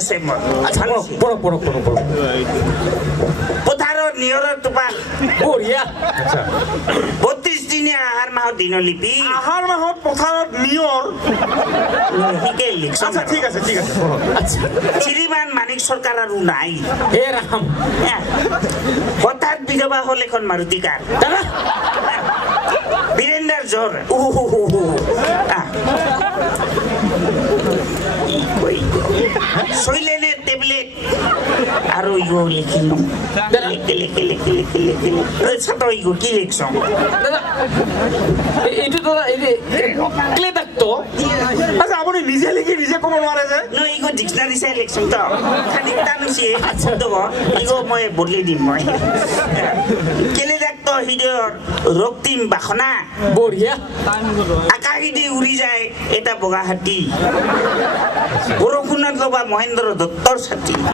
আছে মোৰ আচ্ছা পঢ়ক পথাৰৰ নিয়ৰৰ টোপাল বঢ়িয়া আচ্ছা 32 দিনীয়া আহাৰ মাহৰ দিনলিপি আহাৰ মাহত পথাৰত নিয়ৰ শিকে লিখছ আচ্ছা ঠিক আছে পঢ়ক আচ্ছা শ্ৰীমান মানিক চৰকাৰ আৰু নাই হে ৰাম হঠাৎ বিধৱা হ'ল এখন মাৰুতি কাৰ দাদা বীৰেন্দ্ৰৰ জ্বৰ চৈলেনে টেবলেট আৰু ইগো লিখিলো চাতো ইগো কি লিখছ দাদা এইটো দাদা ক্লে ডাক্তো আচ্ছা আপুনি নিজে লিখি নিজে ক'ব নোৱাৰে যে ন ইগো ডিকশনারি চাই লিখছ তো খালি টানুছি শব্দ ইগো মই বদলি দিম মই কেলে ডাক্তো হৃদয়ৰ ৰক্তিম বাসনা বঢ়িয়া আকাশেদি উৰি যায় এটা বগা হাতী বৰষুণত লগা মহেন্দ্ৰ দত্তৰ ছাতি